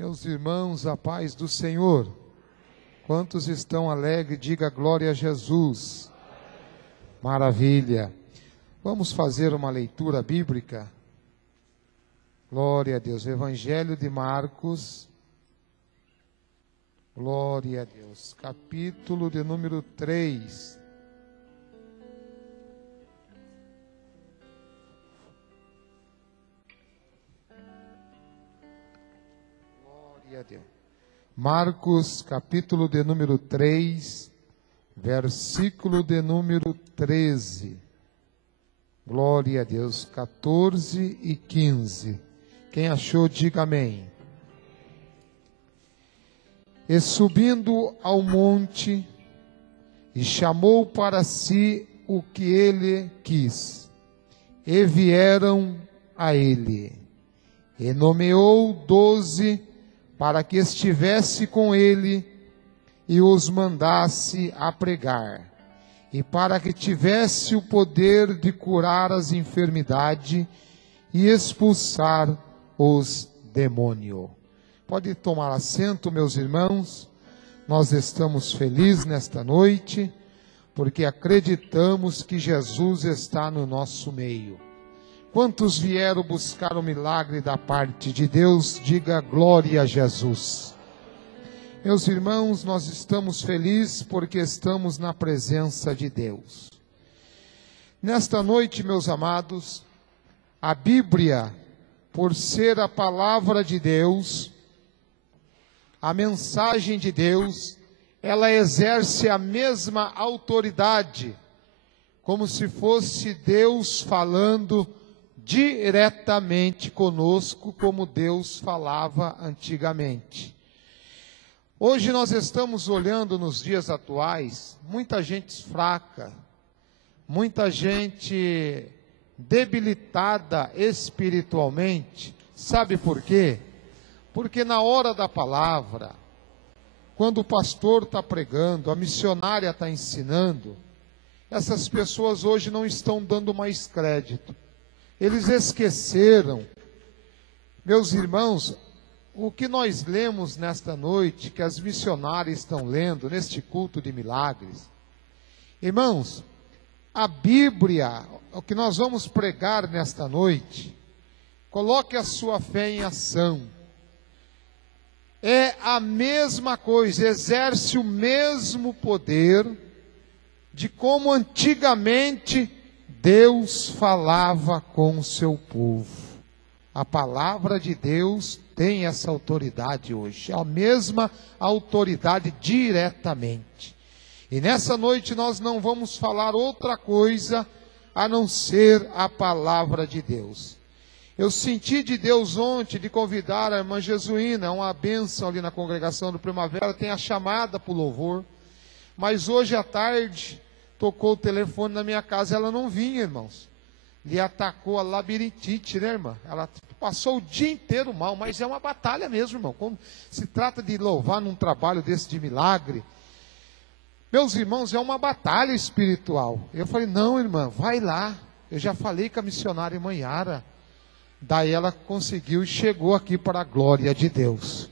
Meus irmãos, a paz do Senhor. Quantos estão alegres, diga glória a Jesus. Maravilha. Vamos fazer uma leitura bíblica. Glória a Deus. Evangelho de Marcos. Glória a Deus. Capítulo de número 3. Glória a Deus. Marcos, capítulo de número 3, versículo de número 13. Glória a Deus. 14 e 15. Quem achou, diga amém. E subindo ao monte, e chamou para si o que ele quis, e vieram a ele, e nomeou 12 para que estivesse com ele, e os mandasse a pregar, e para que tivesse o poder de curar as enfermidades e expulsar os demônios. Pode tomar assento, meus irmãos. Nós estamos felizes nesta noite, porque acreditamos que Jesus está no nosso meio. Quantos vieram buscar o milagre da parte de Deus? Diga glória a Jesus. Meus irmãos, nós estamos felizes porque estamos na presença de Deus. Nesta noite, meus amados, a Bíblia, por ser a palavra de Deus, a mensagem de Deus, ela exerce a mesma autoridade, como se fosse Deus falando diretamente conosco, como Deus falava antigamente. Hoje nós estamos olhando nos dias atuais, muita gente fraca, muita gente debilitada espiritualmente. Sabe por quê? Porque na hora da palavra, quando o pastor está pregando, a missionária está ensinando, essas pessoas hoje não estão dando mais crédito. Eles esqueceram, meus irmãos, o que nós lemos nesta noite, que as missionárias estão lendo neste culto de milagres. Irmãos, a Bíblia, o que nós vamos pregar nesta noite, coloque a sua fé em ação. É a mesma coisa, exerce o mesmo poder de como antigamente Deus falava com o seu povo. A palavra de Deus tem essa autoridade hoje, a mesma autoridade diretamente. E nessa noite nós não vamos falar outra coisa a não ser a palavra de Deus. Eu senti de Deus ontem de convidar a irmã Jesuína, uma bênção ali na congregação do Primavera, tem a chamada para o louvor, mas hoje à tarde tocou o telefone na minha casa, ela não vinha, irmãos. Lhe atacou a labirintite, né, irmã? Ela passou o dia inteiro mal, mas é uma batalha mesmo, irmão. Quando se trata de louvar num trabalho desse de milagre, meus irmãos, é uma batalha espiritual. Eu falei, não, irmã, vai lá. Eu já falei com a missionária irmã Yara. Daí ela conseguiu e chegou aqui para a glória de Deus.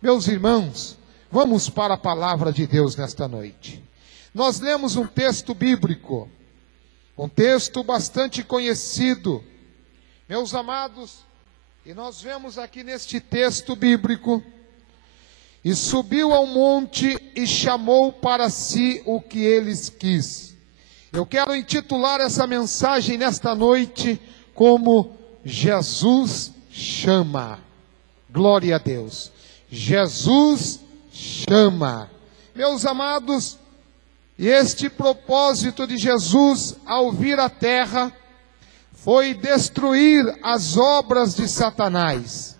Meus irmãos, vamos para a palavra de Deus nesta noite. Nós lemos um texto bíblico, um texto bastante conhecido, meus amados, e nós vemos aqui neste texto bíblico, e subiu ao monte e chamou para si o que eles quis. Eu quero intitular essa mensagem nesta noite como Jesus chama. Glória a Deus. Jesus chama. Meus amados, e este propósito de Jesus ao vir à terra foi destruir as obras de Satanás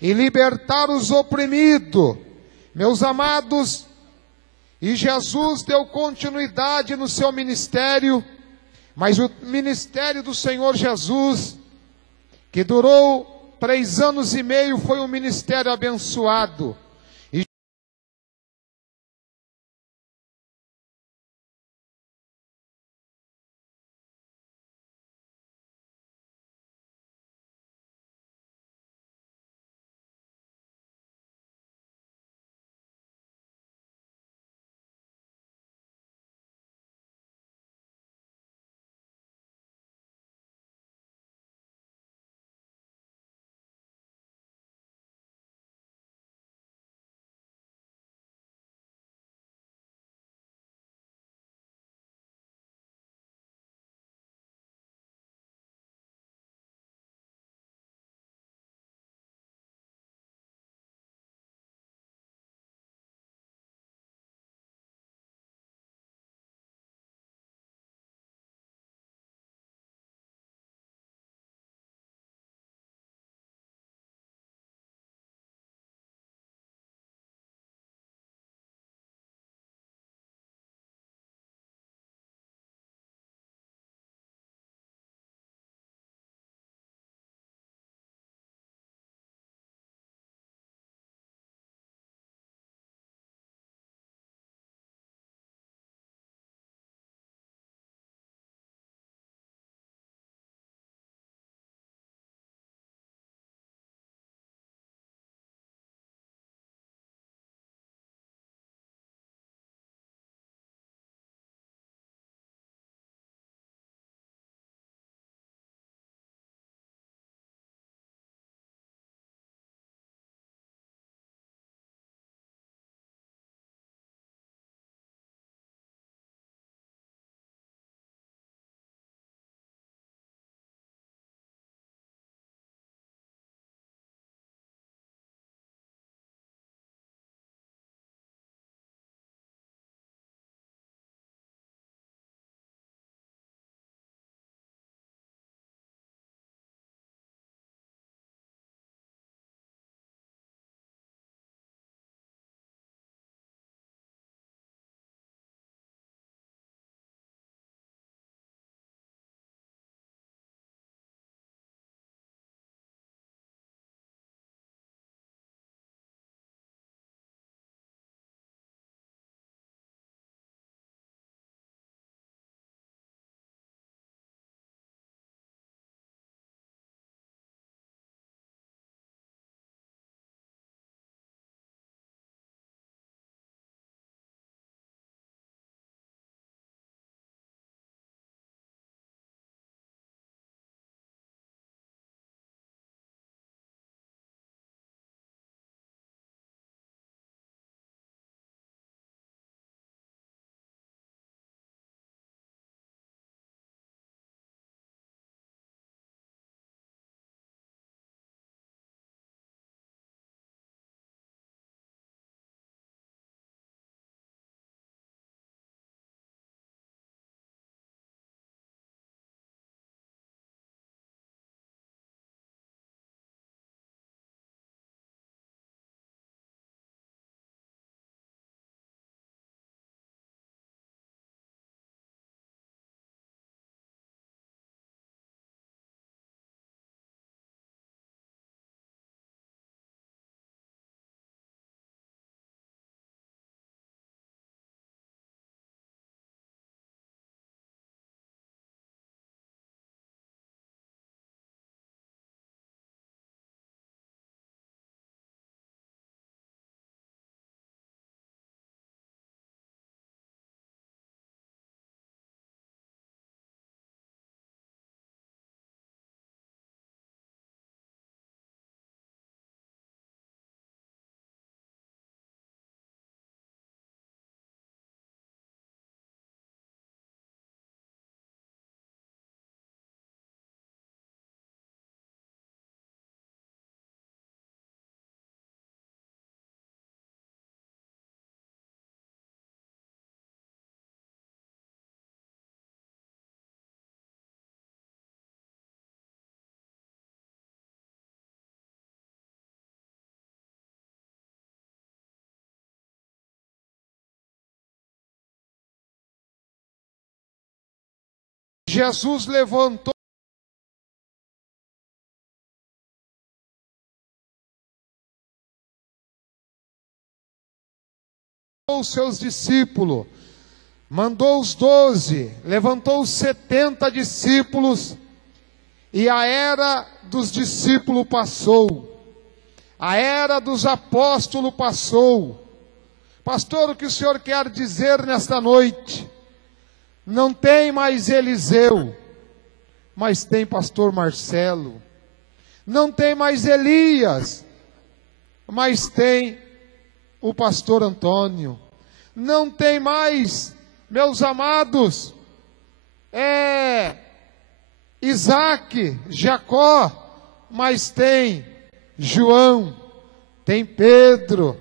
e libertar os oprimidos. Meus amados, e Jesus deu continuidade no seu ministério, mas o ministério do Senhor Jesus, que durou 3 anos e meio, foi um ministério abençoado. Jesus levantou os seus discípulos, mandou os 12, levantou os 70 discípulos, e a era dos discípulos passou, a era dos apóstolos passou. Pastor, o que o senhor quer dizer nesta noite? Não tem mais Eliseu, mas tem pastor Marcelo. Não tem mais Elias, mas tem o pastor Antônio. Não tem mais, meus amados, Isaac, Jacó, mas tem João, tem Pedro,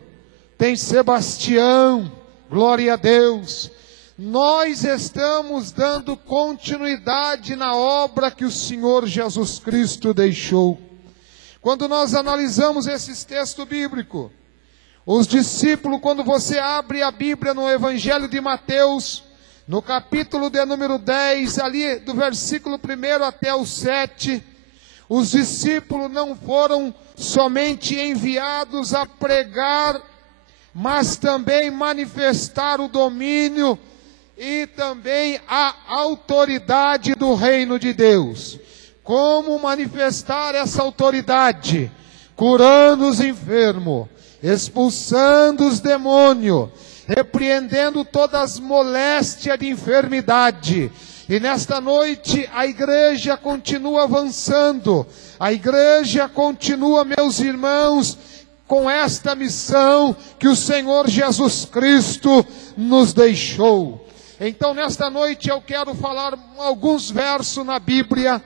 tem Sebastião, glória a Deus. Nós estamos dando continuidade na obra que o Senhor Jesus Cristo deixou. Quando nós analisamos esses textos bíblicos, os discípulos, quando você abre a Bíblia no Evangelho de Mateus, no capítulo de número 10, ali do versículo 1 até o 7, os discípulos não foram somente enviados a pregar, mas também manifestar o domínio e também a autoridade do reino de Deus. Como manifestar essa autoridade? Curando os enfermos, expulsando os demônios, repreendendo todas as moléstias de enfermidade. E nesta noite a igreja continua avançando, a igreja continua, meus irmãos, com esta missão que o Senhor Jesus Cristo nos deixou. Então nesta noite eu quero falar alguns versos na Bíblia,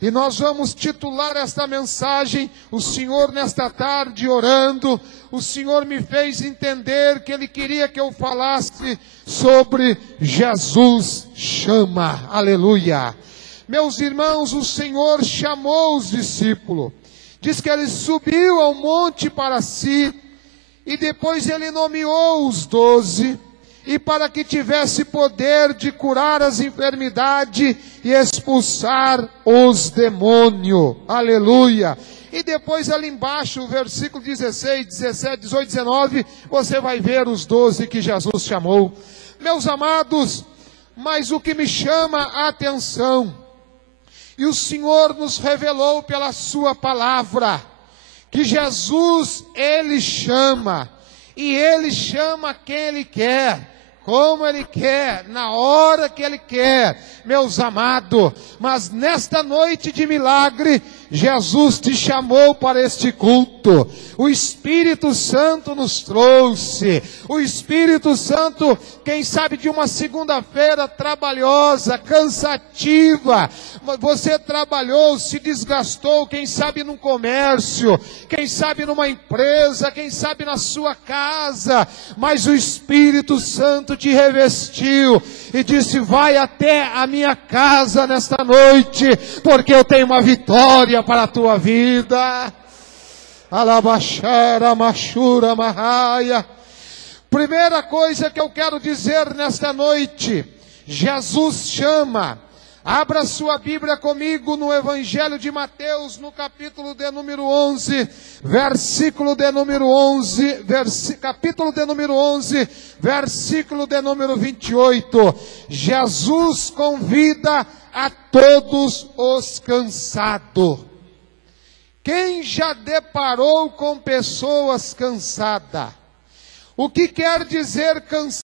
e nós vamos titular esta mensagem. O Senhor nesta tarde orando, o Senhor me fez entender que Ele queria que eu falasse sobre Jesus chama, aleluia. Meus irmãos, o Senhor chamou os discípulos, diz que Ele subiu ao monte para si, e depois Ele nomeou os 12, e para que tivesse poder de curar as enfermidades e expulsar os demônios, aleluia. E depois ali embaixo, o versículo 16, 17, 18, 19, você vai ver os 12 que Jesus chamou. Meus amados, mas o que me chama a atenção, e o Senhor nos revelou pela sua palavra, que Jesus, Ele chama, e Ele chama quem Ele quer, como Ele quer, na hora que Ele quer, meus amados. Mas nesta noite de milagre, Jesus te chamou para este culto. O Espírito Santo nos trouxe. O Espírito Santo, quem sabe de uma segunda-feira trabalhosa, cansativa, você trabalhou, se desgastou, quem sabe num comércio, quem sabe numa empresa, quem sabe na sua casa, mas o Espírito Santo te revestiu e disse: vai até a minha casa nesta noite, porque eu tenho uma vitória para a tua vida. Alabaxara, machura, marraia. Primeira coisa que eu quero dizer nesta noite, Jesus chama. Abra sua Bíblia comigo no Evangelho de Mateus, no capítulo de número 11, versículo de número 11, capítulo de número 11, versículo de número 28. Jesus convida a todos os cansados. Quem já deparou com pessoas cansadas? O que quer dizer cansado?